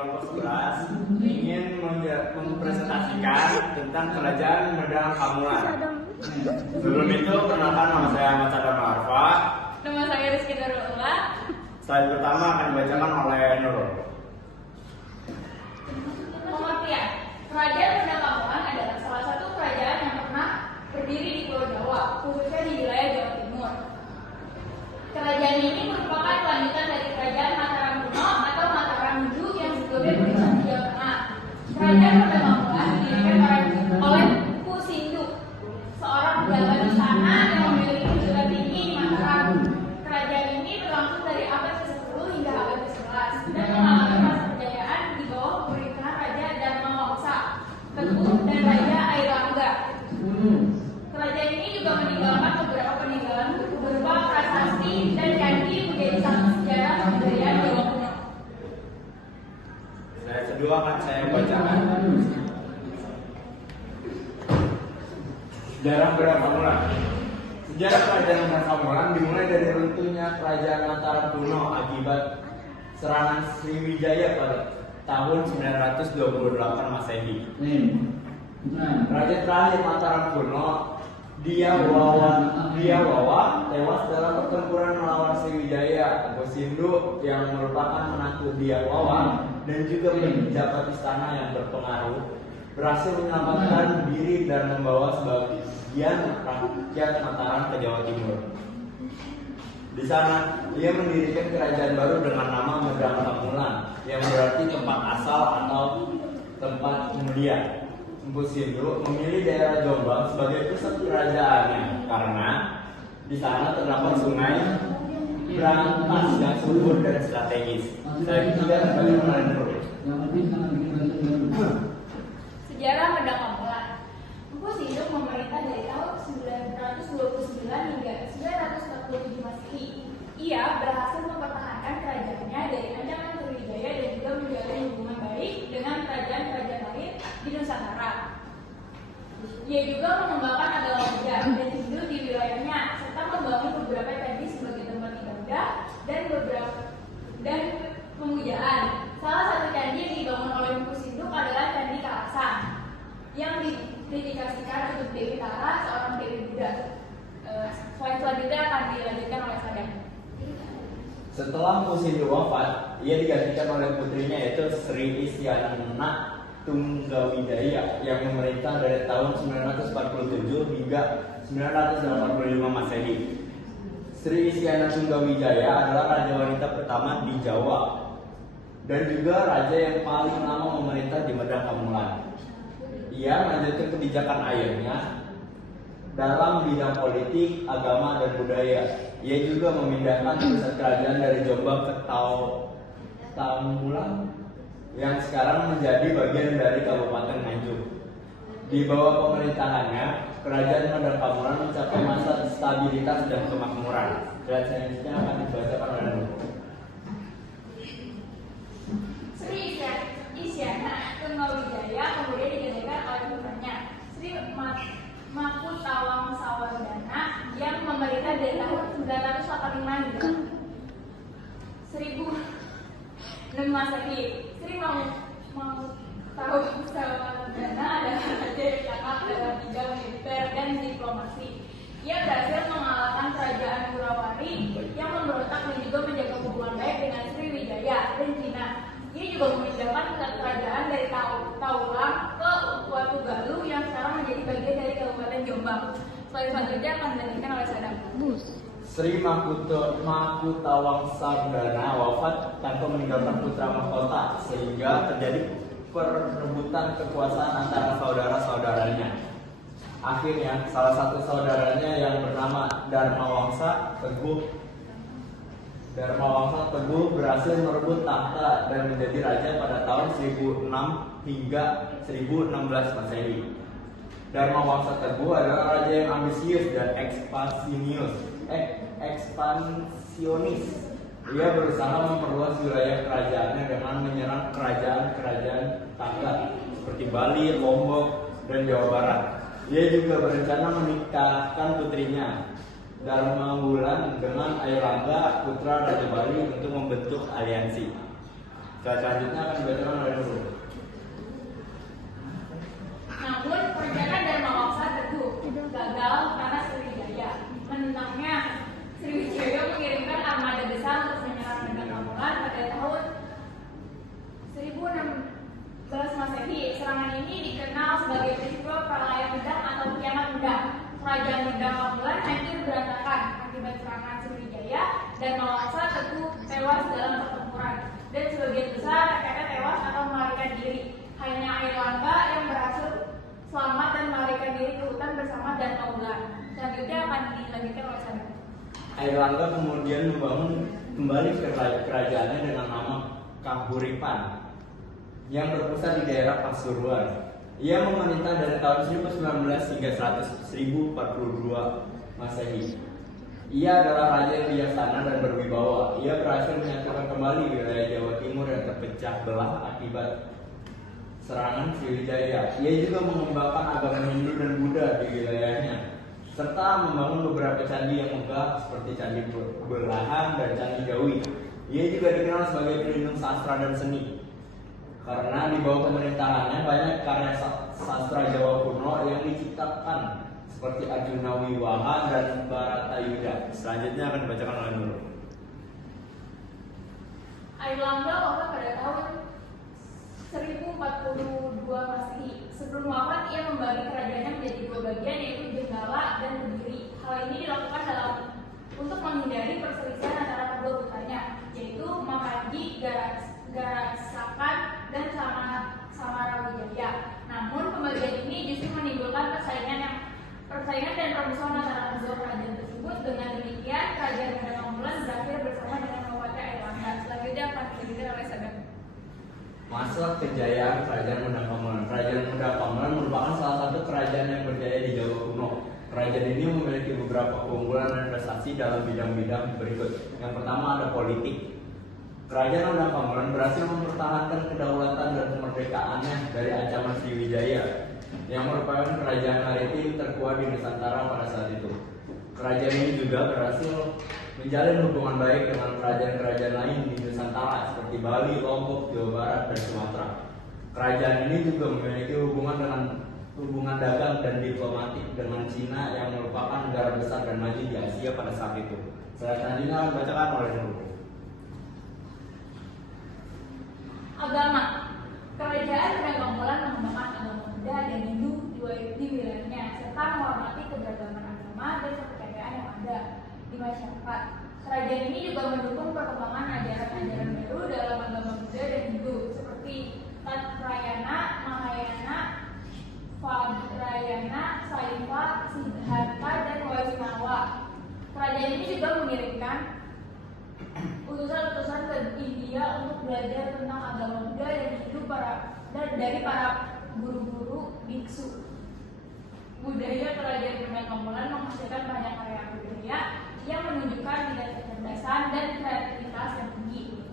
kelompok 11 ingin mempresentasikan tentang kerajaan Medang Kamulan. Sebelum itu, perkenalkan nama saya Ahmad Sadam Arfa. Nama saya Rizky Darullah. Slide pertama akan dibacakan oleh Nurul. Pengertian: Kerajaan Medang Kamulan adalah salah satu kerajaan yang pernah berdiri di Pulau Jawa, khususnya di wilayah Jawa Timur. Kerajaan ini merupakan kelanjutan dari Kerajaan Mataram kuno atau Mataram Ju yang sebelumnya berada di Jawa Tengah. Kerajaan Medang Kamulan didirikan oleh Mpu Sinduk, seorang pejabat istana yang memiliki jabatan tinggi di Mataram. Kerajaan ini berlangsung dari abad ke-10 hingga abad ke-11 dan mengalami masa kejayaan di bawah pemerintahan Raja Dharma Wangsa, Teguh, dan Raja Airlangga. Kerajaan ini juga meninggalkan beberapa peninggalan berupa prasasti dan candi menjadi satu sejarah kebudayaan Jawa kuno. Slide kedua akan saya bacakan. Sejarah Medang Kamulan. Sejarah kerajaan Medang Kamulan dimulai dari runtuhnya kerajaan Mataram kuno akibat serangan Sriwijaya pada tahun 928 Masehi. Raja terakhir Mataram kuno, Diawawa tewas dalam pertempuran melawan Sriwijaya. Mpu Sinduk yang merupakan menantu Diawawa dan juga pejabat istana yang berpengaruh berhasil menyelamatkan diri dan membawa sebagian rakyat Mataram ke Jawa Timur. Di sana, ia mendirikan kerajaan baru dengan nama Medang Kamulan, yang berarti tempat asal atau tempat mulia. Mpu Sinduk memilih daerah Jombang sebagai pusat kerajaannya karena di sana terdapat sungai berantas yang subur dan strategis. Saya ketiga bagaimana menurut? Sejarah Medang Kamulan. Mpu Sinduk memerintah dari tahun 929 hingga 947 Masehi. Ia berhasil mempertahankan kerajaannya dari ancaman Sriwijaya dan juga menjalin hubungan baik dengan kerajaan-kerajaan lain di Nusantara. Ia juga mengembangkan agama Buddha dan Hindu di wilayahnya serta membangun beberapa candi sebagai tempat ibadah dan pemujaan. Salah satu candi yang dibangun oleh Mpu Sinduk adalah Candi Kalasan yang didedikasikan untuk Dewi Tara, seorang Dewi Buddha. Slide selanjutnya akan dilanjutkan oleh Sadam. Setelah Mpu Sinduk wafat, ia digantikan oleh putrinya yaitu Sri Isyana Tunggawijaya yang memerintah dari tahun 947 hingga 985 Masehi. Sri Isyana Tunggawijaya adalah raja wanita pertama di Jawa dan juga raja yang paling lama memerintah di Medang Kamulan. Ia melanjutkan kebijakan ayahnya dalam bidang politik, agama, dan budaya. Ia juga memindahkan pusat kerajaan dari Jombang ke Tamulang yang sekarang menjadi bagian dari Kabupaten Nganjuk. Di bawah pemerintahannya, kerajaan Medang Kamulan mencapai masa stabilitas dan kemakmuran. Dan selanjutnya akan dibacakan oleh Nur. Sri Isyana Tunggawijaya kemudian digantikan oleh putranya Sri Makutawang Sawardana yang memerintah dari tahun 985 hingga 1006 Masehi. Sri Makutawang Sawardana adalah raja yang cakap dalam bidang militer dan diplomasi. Ia berhasil mengalahkan kerajaan Gurawari yang memberontak dan juga menjaga hubungan baik dengan Sriwijaya dan Cina. Ia juga memindahkan pusat kerajaan dari Taulang ke Watugalu yang sekarang menjadi bagian dari Kabupaten Jombang. Selanjutnya akan dilanjutkan oleh Sadam. Sri Makutawang Sawardana wafat tanpa meninggalkan putra mahkota sehingga terjadi perebutan kekuasaan antara saudara-saudaranya. Akhirnya, salah satu saudaranya yang bernama Dharma Wangsa Teguh berhasil merebut takhta dan menjadi raja pada tahun 1006 hingga 1016 Masehi. Dharma Wangsa Teguh adalah raja yang ambisius dan ekspansionis. Ia berusaha memperluas wilayah kerajaannya dengan menyerang kerajaan-kerajaan tetangga seperti Bali, Lombok, dan Jawa Barat. Ia juga berencana menikahkan putrinya Dharmawulan dengan Airlangga, putra Raja Bali, untuk membentuk aliansi. Selanjutnya akan dibacakan oleh Nurul. Namun perencanaan Dharma Wangsa Teguh gagal karena Sriwijaya. Menentangnya, Sriwijaya mengirimkan armada besar untuk menyerang Negara Pamulan pada tahun 1016 Masehi. Serangan ini dikenal sebagai peristiwa Pralaya Medang atau Kiamat Medang. Kerajaan Medang Pamulan hancur berantakan akibat serangan Sriwijaya dan Mawangsa Teguh tewas dalam pertempuran. Dan sebagian besar rakyatnya tewas atau melarikan diri. Hanya Airlangga yang berhasil selamat dan melarikan diri ke hutan bersama dan Paulan. Selanjutnya akan dilanjutkan oleh Sadam. Airlangga kemudian membangun kembali kerajaannya dengan nama Kahuripan yang berpusat di daerah Pasuruan. Ia memerintah dari tahun 1019 hingga 1042 Masehi. Ia adalah raja yang bijaksana dan berwibawa. Ia berhasil menyatukan kembali wilayah Jawa Timur yang terpecah belah akibat serangan Sriwijaya. Ia juga mengembangkan agama Hindu dan Buddha di wilayahnya, serta membangun beberapa candi yang megah seperti Candi Belahan dan Candi Jawi. Ia juga dikenal sebagai pelindung sastra dan seni, karena di bawah pemerintahannya banyak karya sastra Jawa kuno yang diciptakan seperti Arjuna Wiwaha dan Baratayuda. Selanjutnya akan dibacakan oleh Nurul. Airlangga wafat pada tahun 1042 Masehi. Sebelum wafat, ia membagi kerajaannya menjadi dua bagian, yaitu Jenggala dan Kediri. Hal ini dilakukan untuk menghindari perselisihan antara kedua putranya, yaitu Makanji, Garasakan, dan Samarawijaya. Namun pembagian ini justru menimbulkan persaingan dan permusuhan antara kedua kerajaan tersebut. Dengan demikian, kerajaan Medang Pamulan berakhir bersama dengan wafatnya Airlangga. Selanjutnya akan dilanjutkan oleh Sadam. Masa kejayaan Kerajaan Medang Pamulan. Kerajaan Medang Pamulan merupakan salah satu kerajaan yang berjaya di Jawa kuno. Kerajaan ini memiliki beberapa keunggulan dan prestasi dalam bidang-bidang berikut. Yang pertama ada politik. Kerajaan Medang Pamulan berhasil mempertahankan kedaulatan dan kemerdekaannya dari ancaman Sriwijaya, yang merupakan kerajaan maritim terkuat di Nusantara pada saat itu. Kerajaan ini juga berhasil menjalin hubungan baik dengan kerajaan-kerajaan lain di Nusantara seperti Bali, Lombok, Jawa Barat, dan Sumatera. Kerajaan ini juga memiliki hubungan dagang dan diplomatik dengan Cina yang merupakan negara besar dan maju di Asia pada saat itu. Selanjutnya akan dibacakan oleh Nurul. Agama. Kerajaan Medang Pamulan mengembangkan agama Buddha dan Hindu di wilayahnya, serta menghormati keberagaman agama dan kepercayaan yang ada di masyarakat. Kerajaan ini juga mendukung perkembangan ajaran-ajaran baru dalam agama Buddha dan Hindu, seperti Tatrayana, Mahayana, Vajrayana, Saiva, Siddhartha, dan Vaishnava. Kerajaan ini juga mengirimkan utusan-utusan ke India untuk belajar tentang agama Buddha dan Hindu dari para guru-guru biksu. Budaya kerajaan Medang Pamulan menghasilkan banyak karya budaya yang menunjukkan tingkat kecerdasan dan kreativitas yang tinggi.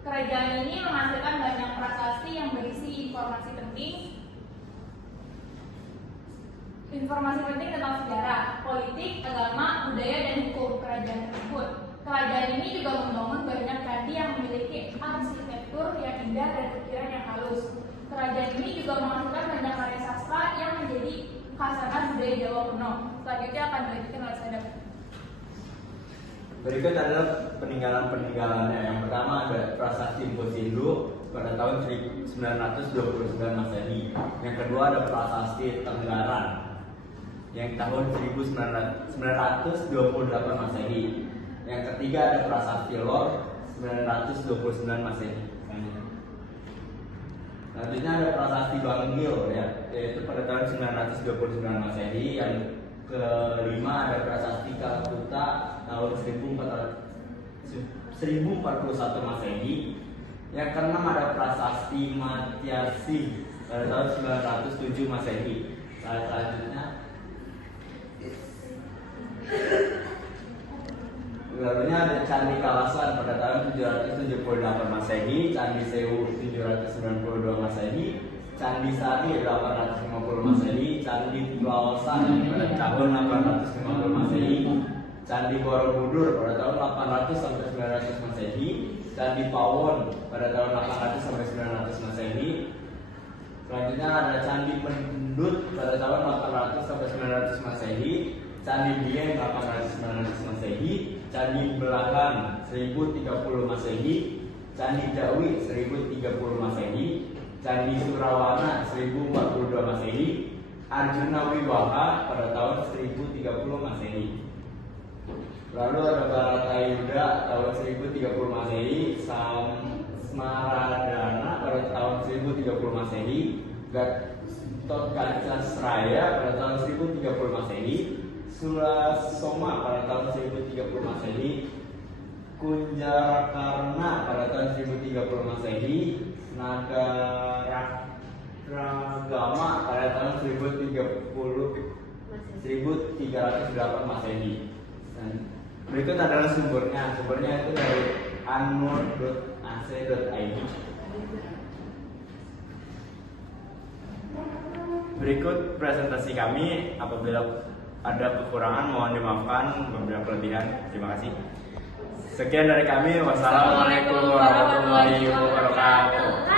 Kerajaan ini menghasilkan banyak prasasti yang berisi informasi penting tentang sejarah, politik, agama, budaya, dan hukum kerajaan tersebut. Kerajaan ini juga membangun banyak candi yang memiliki arsitektur yang indah dan ukiran yang halus. Kerajaan ini juga menghasilkan banyak karya sastra yang menjadi khasanah budaya Jawa kuno. Selanjutnya akan dilanjutkan oleh Sadam. Berikut adalah peninggalan-peninggalannya. Yang pertama ada Prasasti Empu Sindu pada tahun 1929 Masehi. Yang kedua ada Prasasti Tenggaran yang tahun 1928 Masehi. Yang ketiga ada Prasasti Lor 929 Masehi. Selanjutnya ada Prasasti Banggil ya, yaitu pada tahun 929 Masehi. Yang kelima ada Prasasti Kalkuta tahun 1041 Masehi. Yang keenam ada Prasasti Matyasi pada tahun 907 Masehi. Selanjutnya lalunya ada Candi Kalasan pada tahun 778 Masehi, Candi Sewu 792 Masehi, Candi Sari 850 Masehi, Candi Laosan pada tahun 850 Masehi, Candi Borobudur pada tahun 800 sampai 900 Masehi, Candi Pawon pada tahun 800 sampai 900 Masehi. Selanjutnya ada Candi Mendut pada tahun 800 sampai 900 Masehi. Candi Dieng 800-900 Masehi. Candi Belahan 1030 Masehi. Candi Jawi 1030 Masehi. Candi Surawana 1042 Masehi. Arjuna Wiwaha pada tahun 1030 Masehi. Lalu ada Baratayuda tahun 1030 Masehi, Smaradana pada tahun 1030 Masehi, Gatot Kaca Seraya pada tahun 1030 Masehi, Sulasoma pada tahun 1030 Masehi, Kunjarakarna pada tahun 1030 Masehi, Nagaragama pada tahun 1308 Masehi. Dan berikut adalah sumbernya. Sumbernya itu dari anur.ac.id. Berikut presentasi kami. Apabila ada kekurangan mohon dimaafkan, apabila kelebihan terima kasih. Sekian dari kami. Wassalamualaikum warahmatullahi wabarakatuh.